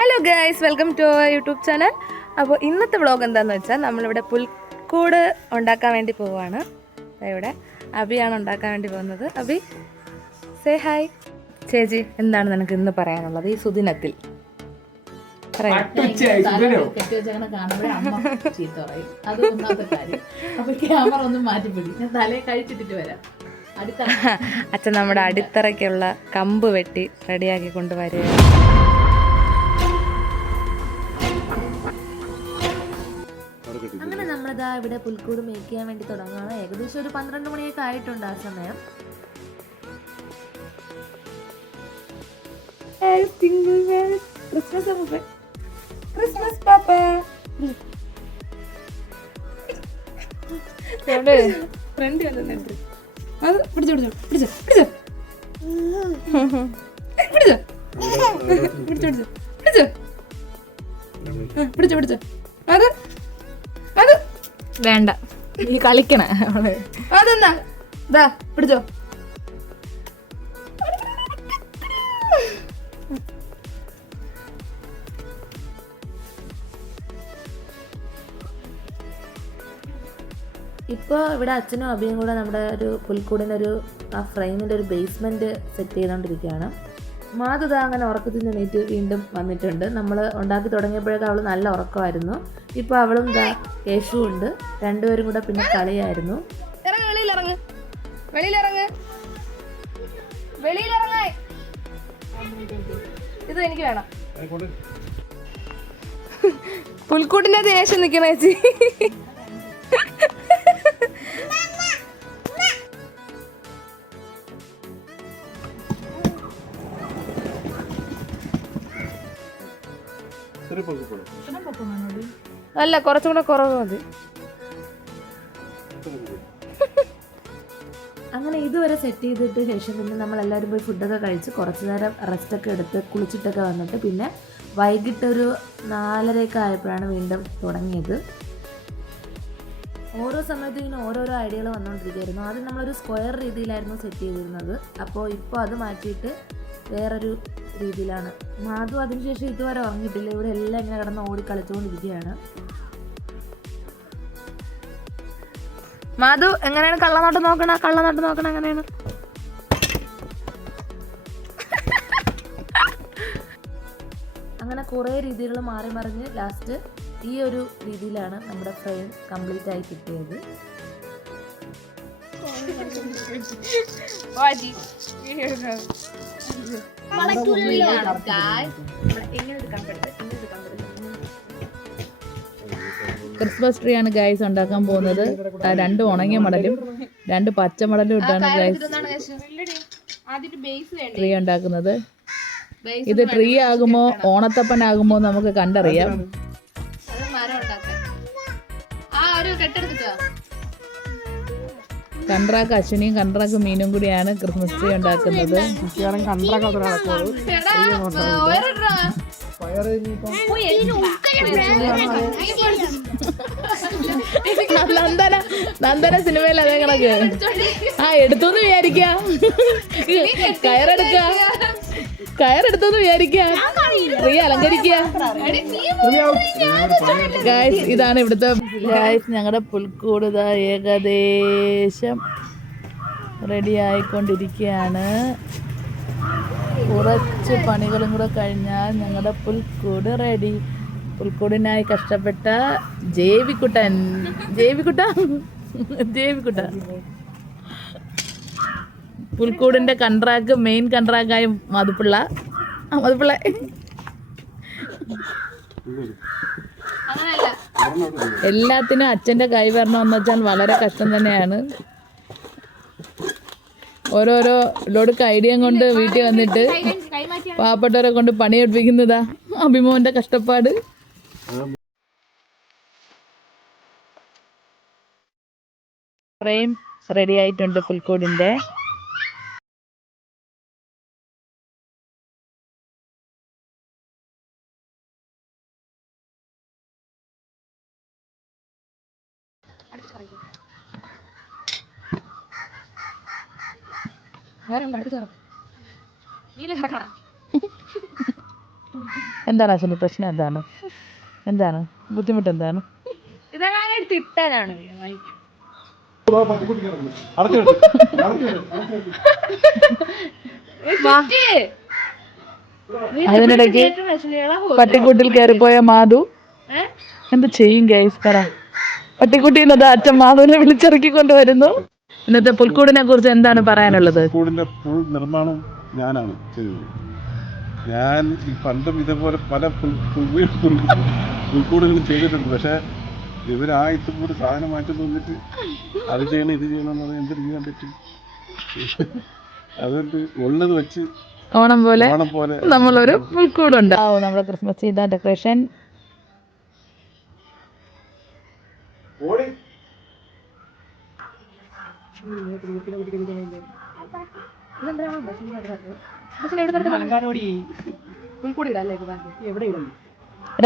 Hello guys, welcome to our YouTube channel. അപ്പോൾ ഇന്നത്തെ vlog എന്താണെന്ന് വെച്ചാൽ നമ്മളിവിടെ പുൽക്കൂട് ഉണ്ടാക്കാൻ വേണ്ടി പോവുകയാണ്. ഇവിടെ അബിയാണ് ഉണ്ടാക്കാൻ വേണ്ടി പോകുന്നത്. Abi, say hi. ചേച്ചി, എന്താണ് നിനക്ക് ഇന്ന് പറയാനുള്ളത് ഈ സുദിനത്തിൽ? അച്ഛൻ നമ്മുടെ അടിത്തറയ്ക്കുള്ള കമ്പ് വെട്ടി റെഡിയാക്കി കൊണ്ടുവരികയാണ്. അങ്ങനെ നമ്മളിതാ ഇവിടെ പുൽക്കൂട് മേക്ക് ചെയ്യാൻ വേണ്ടി തുടങ്ങുകയാണ്. ഏകദേശം ഒരു 12 മണിയൊക്കെ ആയിട്ടുണ്ട് ആ സമയം. ക്രിസ്മസ് പാപ്പ ഫ്രണ്ട് വന്നിട്ടുണ്ട്. അത് പിടിച്ചോ പിടിച്ചോ പിടിച്ചോ പിടിച്ചോ പിടിച്ചോ പിടിച്ചോ പിടിച്ചോ പിടിച്ചോ അത് അത് വേണ്ട, ഈ കളിക്കണ അതെന്നാ ഇതാ പിടിച്ചോ. ഇപ്പോൾ ഇവിടെ അച്ഛനും അബിയും കൂടെ നമ്മുടെ ഒരു പുൽക്കൂടിനൊരു ആ ഫ്രെയിമിൻ്റെ ഒരു ബേസ്മെൻറ്റ് സെറ്റ് ചെയ്തുകൊണ്ടിരിക്കുകയാണ്. മാതുത അങ്ങനെ ഉറക്കത്തിൽ നിന്നേറ്റ് വീണ്ടും വന്നിട്ടുണ്ട്. നമ്മൾ ഉണ്ടാക്കി തുടങ്ങിയപ്പോഴൊക്കെ അവൾ നല്ല ഉറക്കമായിരുന്നു. ഇപ്പോൾ അവളും കേശു ഉണ്ട്, രണ്ടുപേരും കൂടെ പിന്നെ കളിയായിരുന്നു. ഇത് എനിക്ക് വേണം. പുൽക്കൂട്ടിൻ്റെ ദേഷ്യം നിൽക്കണ ചേച്ചി. അല്ല, കുറച്ചും കൂടെ കുറവ് മതി. അങ്ങനെ ഇതുവരെ സെറ്റ് ചെയ്തിട്ട് ശേഷം പിന്നെ നമ്മളെല്ലാവരും പോയി ഫുഡൊക്കെ കഴിച്ച് കുറച്ച് നേരം റെസ്റ്റൊക്കെ എടുത്ത് കുളിച്ചിട്ടൊക്കെ വന്നിട്ട് പിന്നെ വൈകിട്ടൊരു 4:30 ആയപ്പോഴാണ് വീണ്ടും തുടങ്ങിയത്. ഓരോ സമയത്തും ഇങ്ങനെ ഓരോരോ ഐഡിയകൾ വന്നുകൊണ്ടിരിക്കുകയായിരുന്നു. ആദ്യം നമ്മളൊരു സ്ക്വയർ രീതിയിലായിരുന്നു സെറ്റ് ചെയ്തിരുന്നത്. അപ്പോൾ ഇപ്പോൾ അത് മാറ്റിയിട്ട് വേറൊരു രീതിയിലാണ്. മാധു അതിനുശേഷം ഇതുവരെ ഉറങ്ങിയിട്ടില്ല. ഇവിടെ എല്ലാം ഇങ്ങനെ കിടന്ന് ഓടി കളിച്ചുകൊണ്ടിരിക്കുകയാണ്. മാധു, എങ്ങനെയാണ് കള്ളനോട്ട് നോക്കണ എങ്ങനെയാണ്? അങ്ങനെ കുറേ രീതികൾ മാറി മറിഞ്ഞ് ലാസ്റ്റ് ഈ ഒരു രീതിയിലാണ് നമ്മുടെ ഫ്രെയിം കംപ്ലീറ്റ് ആയി കിട്ടിയത്. ക്രിസ്മസ് ട്രീ ആണ് ഗൈസ് ഉണ്ടാക്കാൻ പോകുന്നത്. 2 ഉണങ്ങിയ മടലും 2 പച്ച മടലും ഇട്ടാണ് ഗൈസ് ട്രീ ഉണ്ടാക്കുന്നത്. ഇത് ട്രീ ആകുമോ ഓണത്തപ്പനാകുമോ നമുക്ക് കണ്ടറിയാം. കണ്ട്രാക്ക് അശ്വിനിയും കണ്ട്രാക്ക് മീനും കൂടിയാണ് ക്രിസ്മസ് ട്രീ ഉണ്ടാക്കുന്നത്. നന്ദന സിനിമയിൽ അതേ കണക്ക് എടുത്തോന്ന് വിചാരിക്കാം. കയറെടുത്തോന്ന് വിചാരിക്കാം. ട്രീ അലങ്കരിക്കുക. ഗായ്സ്, ഇതാണ് ഇവിടുത്തെ ഗായ്സ് ഞങ്ങളുടെ പുൽക്കൂട് ഏകദേശം റെഡി ആയിക്കൊണ്ടിരിക്കുകയാണ്. കുറച്ച് പണികളും കൂടെ കഴിഞ്ഞാൽ ഞങ്ങളുടെ പുൽക്കൂട് റെഡി. പുൽക്കൂടിനായി കഷ്ടപ്പെട്ട ജേവിക്കുട്ട പുൽക്കൂടിന്റെ കൺട്രാക്ക് മെയിൻ കൺട്രാക്കായി മധുപിള്ള എല്ലാത്തിനും അച്ഛൻ്റെ കൈ വരണമെന്ന് വെച്ചാൽ വളരെ കഷ്ടം തന്നെയാണ്. ഓരോരോ ലോഡൊക്കെ ഐഡിയ കൊണ്ട് വീട്ടിൽ വന്നിട്ട് പാവപ്പെട്ടവരെ കൊണ്ട് പണിയെടുപ്പിക്കുന്നതാ അഭിമോന്റെ കഷ്ടപ്പാട്. ഫ്രെയിം റെഡി ആയിട്ടുണ്ട് പുൽക്കൂടിന്റെ. എന്താണ് അശ്വിനി പ്രശ്നം? എന്താണ് ബുദ്ധിമുട്ട്? എന്താണ്? തിട്ടാനാണ് അതിനിടയ്ക്ക് പട്ടിക്കൂട്ടിൽ കയറിപ്പോയ മാധു എന്ത് ചെയ്യും ഗൈസ് പറ. പട്ടിക്കുട്ടീനത് അച്ഛൻ മാധുവിനെ വിളിച്ചിറക്കിക്കൊണ്ട് വരുന്നു. ഇന്നത്തെ പുൽക്കൂടിനെ കുറിച്ച് എന്താണ് പറയാനുള്ളത്? പുൽക്കൂടിന്റെ ഫുൾ നിർമ്മാണം ഞാനാണ് ചെയ്തത്. ഞാൻ ഈ പണ്ടും ഇതേപോലെ പല പുൽക്കൂടുകളും ചെയ്തിട്ടുണ്ട്. പക്ഷേ ഇവരായിട്ടൊരു സാധനം മാറ്റി നോക്കിയിട്ട് അത് ചെയ്യണം ഇത് ചെയ്യണം എന്ന് പറഞ്ഞാൽ എന്ത് ചെയ്യാൻ പറ്റും? അതുകൊണ്ട് ഉള്ളത് വെച്ച് ഓണം പോലെ നമ്മളൊരു പുൽക്കൂടുണ്ട്. നമ്മുടെ ക്രിസ്മസ് ചെയ്ത ഡെക്കറേഷൻ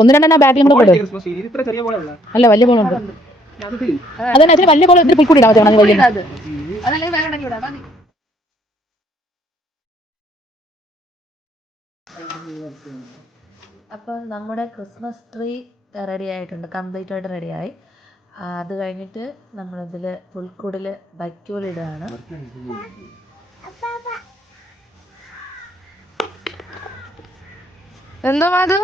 ഒന്ന് രണ്ടെണ്ണ ബാഗിൽ കൂടെ കൊടു. അല്ല വലിയ ബോളുണ്ട്. അതന്നെ അതിന് വലിയ ബോൾ ഇതിൽ പുൽക്കൂടി ഇടാൻ വലിയ. അപ്പോൾ നമ്മുടെ ക്രിസ്മസ് ട്രീ റെഡി ആയിട്ടുണ്ട്, കംപ്ലീറ്റ് ആയിട്ട് റെഡിയായി. അത് കഴിഞ്ഞിട്ട് നമ്മളിതിൽ പുൽക്കൂടിൽ വൈക്കോലിടുകയാണ്. എന്തോ അത്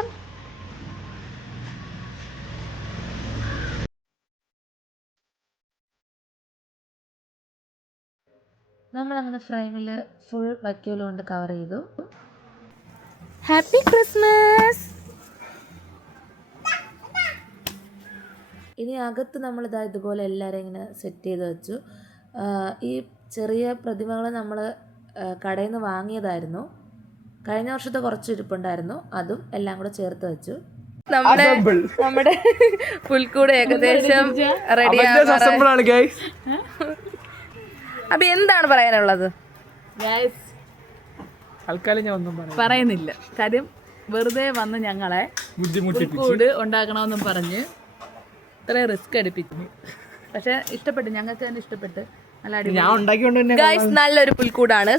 നമ്മളങ്ങനെ ഫ്രെയിമിൽ ഫുൾ വൈക്കോല് കൊണ്ട് കവർ ചെയ്തു. Happy Christmas. ഇനി അകത്ത് നമ്മളിതാ ഇതുപോലെ എല്ലാവരും ഇങ്ങനെ സെറ്റ് ചെയ്ത് വെച്ചു. ഈ ചെറിയ പ്രതിമകൾ നമ്മൾ കടയിൽ നിന്ന് വാങ്ങിയതായിരുന്നു. കഴിഞ്ഞ വർഷത്തെ കുറച്ച് ഇരിപ്പുണ്ടായിരുന്നു, അതും എല്ലാം കൂടെ ചേർത്ത് വെച്ചു. നമ്മുടെ പുൽക്കൂട് ഏകദേശം റെഡി. അപ്പൊ എന്താണ് പറയാനുള്ളത്? പറയുന്നില്ല, കാര്യം വെറുതെ വന്ന് ഞങ്ങളെ പുൽക്കൂട് ഉണ്ടാക്കണമെന്നും പറഞ്ഞ് ഇത്രയും റിസ്ക് എടുപ്പിച്ചു. പക്ഷെ ഇഷ്ടപ്പെട്ടു, ഞങ്ങൾക്ക് തന്നെ ഇഷ്ടപ്പെട്ട്. നല്ല ഗൈസ്, നല്ലൊരു പുൽക്കൂടാണ്.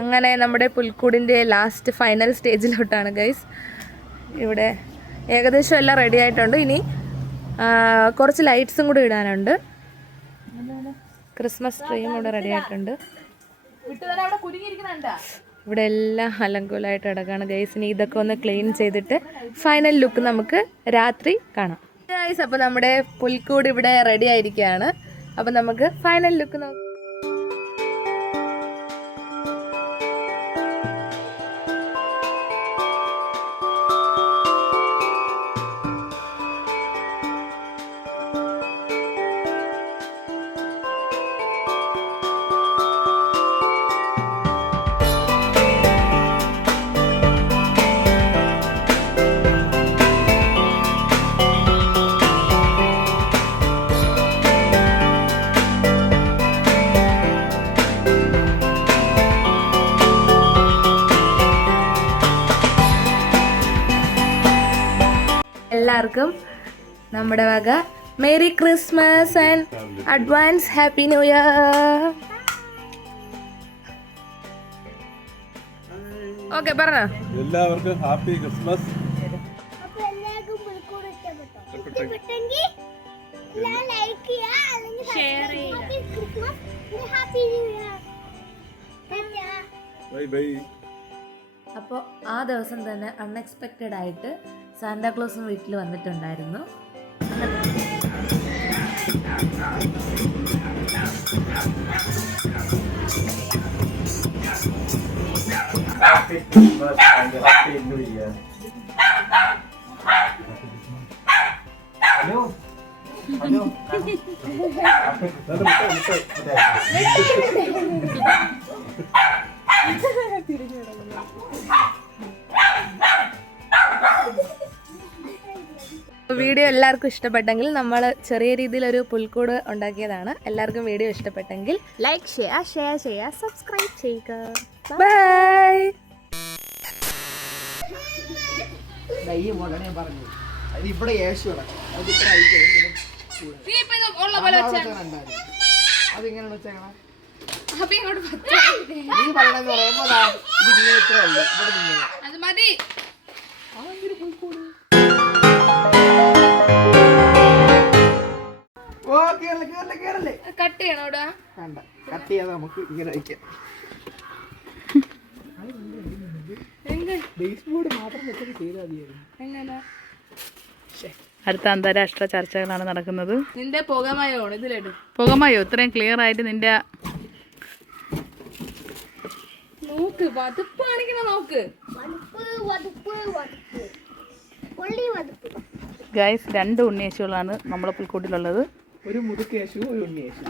അങ്ങനെ നമ്മുടെ പുൽക്കൂടിൻ്റെ ലാസ്റ്റ് ഫൈനൽ സ്റ്റേജിലോട്ടാണ് ഗൈസ്. ഇവിടെ ഏകദേശം എല്ലാം റെഡി ആയിട്ടുണ്ട്. ഇനി കുറച്ച് ലൈറ്റ്സും കൂടി ഇടാനുണ്ട്. ക്രിസ്മസ് ട്രീയും ഇവിടെ റെഡി ആയിട്ടുണ്ട്. ഇവിടെ എല്ലാം അലങ്കോലമായിട്ട് കിടക്കുകയാണ് ഗൈസ്. ഇനി ഇതൊക്കെ ഒന്ന് ക്ലീൻ ചെയ്തിട്ട് ഫൈനൽ ലുക്ക് നമുക്ക് രാത്രി കാണാം ഗൈസ്. അപ്പോൾ നമ്മുടെ പുൽക്കൂട് ഇവിടെ റെഡി ആയിരിക്കുകയാണ്. അപ്പോൾ നമുക്ക് ഫൈനൽ ലുക്ക് നോക്കാം. എല്ലാവർക്കും നമ്മുടെ വക merry Christmas and advance happy new year. Okay, പറഞ്ഞോ. എല്ലാവർക്കും ഹാപ്പി ക്രിസ്മസ്. അപ്പോൾ ആ ദിവസം തന്നെ അൺഎക്സ്പെക്റ്റഡ് ആയിട്ട് സാന്താക്ലോസും വീട്ടിൽ വന്നിട്ടുണ്ടായിരുന്നു. Happy Christmas and Happy New Year. Hello. Hello. Video എല്ലാവർക്കും ഇഷ്ടപ്പെട്ടെങ്കിൽ നമ്മൾ ചെറിയ രീതിയിലൊരു പുൽക്കൂട് ഉണ്ടാക്കിയതാണ്. എല്ലാവർക്കും വീഡിയോ ഇഷ്ടപ്പെട്ടെങ്കിൽ ലൈക്ക് ചെയ്യുക, ഷെയർ ചെയ്യുക, സബ്സ്ക്രൈബ് ചെയ്യുക. ബൈ. അതിങ്ങനെ മതി. കട്ട് ചെയ്യണോടാ? കട്ട് ചെയ്യാതെ നമുക്ക് ഇങ്ങനെ വയ്ക്കാം. എങ്ങനെ? അടുത്ത അന്താരാഷ്ട്ര ചർച്ചകളാണ് നടക്കുന്നത്. നിന്റെ പുകമയോണ് ഇതിലിടും. പുകമയോ ഇത്രയും ക്ലിയർ ആയിട്ട് നിന്റെ നോക്ക് വതുപ്പാണിക്കണ നോക്ക്. ഗൈസ് 2 ഉണ്ണിയേശുകളാണ് നമ്മളെ പുൽക്കൂട്ടിലുള്ളത്. ഒരു മുതുക്കേശു ഒരു ഉണ്ണിയേശു.